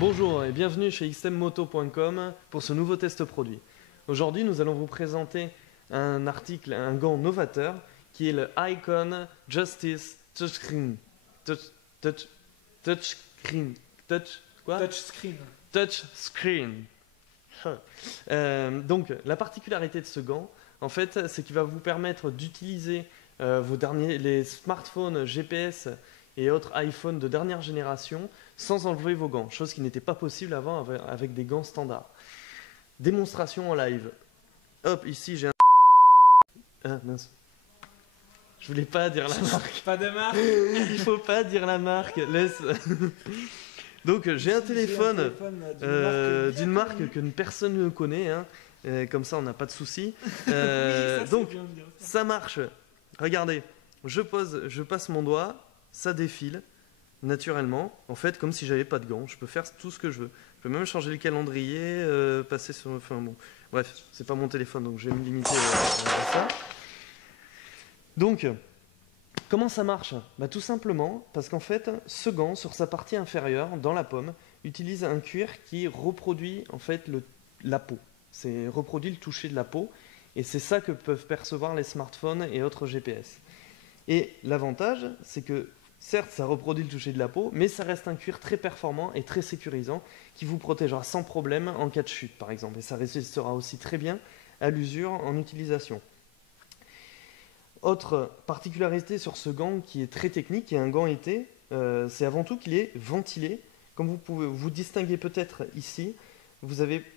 Bonjour et bienvenue chez xtemmoto.com pour ce nouveau test produit. Aujourd'hui, nous allons vous présenter un article, un gant novateur qui est le Icon Justice Touchscreen. Touchscreen. Donc, la particularité de ce gant, en fait, c'est qu'il va vous permettre d'utiliser les smartphones GPS et autres iPhones de dernière génération sans enlever vos gants, chose qui n'était pas possible avant avec des gants standards. Démonstration en live. Hop, ici j'ai un... Ah mince. Je voulais pas dire la marque. Pas de marque. Il faut pas dire la marque, laisse... Donc j'ai un téléphone d'une marque que personne ne connaît, hein. Comme ça on n'a pas de soucis. Donc ça marche, regardez, je passe mon doigt, ça défile naturellement, en fait comme si j'avais pas de gants, je peux faire tout ce que je veux. Je peux même changer le calendrier, passer sur... Enfin bon, bref, c'est pas mon téléphone donc je vais me limiter à ça. Donc... Comment ça marche? Tout simplement parce qu'en fait, ce gant, sur sa partie inférieure, dans la paume, utilise un cuir qui reproduit en fait la peau. C'est reproduit le toucher de la peau, et c'est ça que peuvent percevoir les smartphones et autres GPS. Et l'avantage, c'est que certes, ça reproduit le toucher de la peau, mais ça reste un cuir très performant et très sécurisant, qui vous protégera sans problème en cas de chute, par exemple. Et ça résistera aussi très bien à l'usure en utilisation. Autre particularité sur ce gant qui est très technique, qui est un gant été, c'est avant tout qu'il est ventilé. Comme vous pouvez vous distinguer peut-être ici,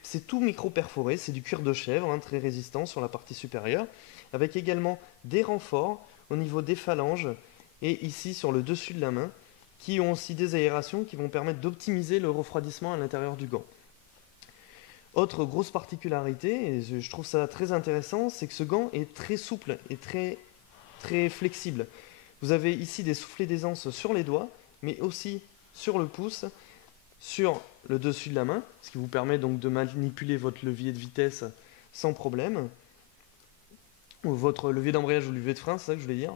c'est tout micro-perforé, c'est du cuir de chèvre, hein, très résistant sur la partie supérieure, avec également des renforts au niveau des phalanges et ici sur le dessus de la main, qui ont aussi des aérations qui vont permettre d'optimiser le refroidissement à l'intérieur du gant. Autre grosse particularité, et je trouve ça très intéressant, c'est que ce gant est très souple et très flexible. Vous avez ici des soufflets d'aisance sur les doigts, mais aussi sur le pouce, sur le dessus de la main, ce qui vous permet donc de manipuler votre levier de vitesse sans problème, ou votre levier d'embrayage ou levier de frein, c'est ça que je voulais dire.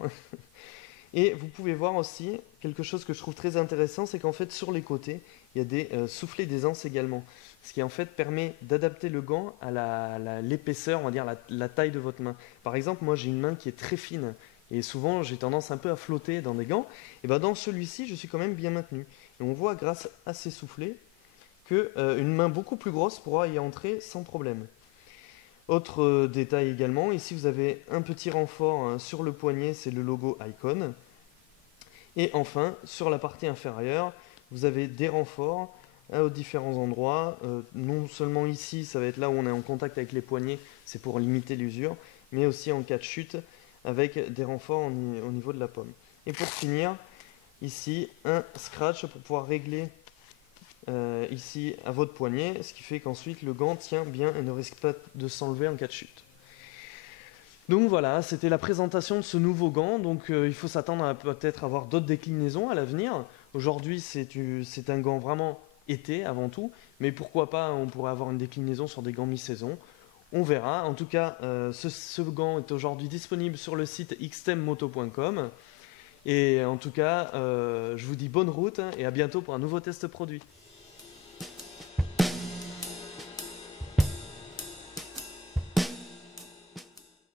Et vous pouvez voir aussi quelque chose que je trouve très intéressant, c'est qu'en fait sur les côtés, il y a des soufflets d'aisance également, ce qui en fait permet d'adapter le gant à l'épaisseur, on va dire la taille de votre main. Par exemple, moi j'ai une main qui est très fine, et souvent j'ai tendance un peu à flotter dans des gants, et dans celui-ci je suis quand même bien maintenu. Et on voit grâce à ces soufflets qu'une main beaucoup plus grosse pourra y entrer sans problème. Autre détail également, ici vous avez un petit renfort sur le poignet, c'est le logo Icon. Et enfin, sur la partie inférieure, vous avez des renforts aux différents endroits. Non seulement ici, ça va être là où on est en contact avec les poignets, c'est pour limiter l'usure, mais aussi en cas de chute, avec des renforts au niveau de la paume. Et pour finir, ici, un scratch pour pouvoir régler ici à votre poignet, ce qui fait qu'ensuite le gant tient bien et ne risque pas de s'enlever en cas de chute. Donc voilà, c'était la présentation de ce nouveau gant. Donc il faut s'attendre à peut-être avoir d'autres déclinaisons à l'avenir. Aujourd'hui, c'est un gant vraiment été avant tout, mais pourquoi pas, on pourrait avoir une déclinaison sur des gants mi-saison. On verra. En tout cas, ce gant est aujourd'hui disponible sur le site xtemmoto.com. Et en tout cas, je vous dis bonne route et à bientôt pour un nouveau test produit.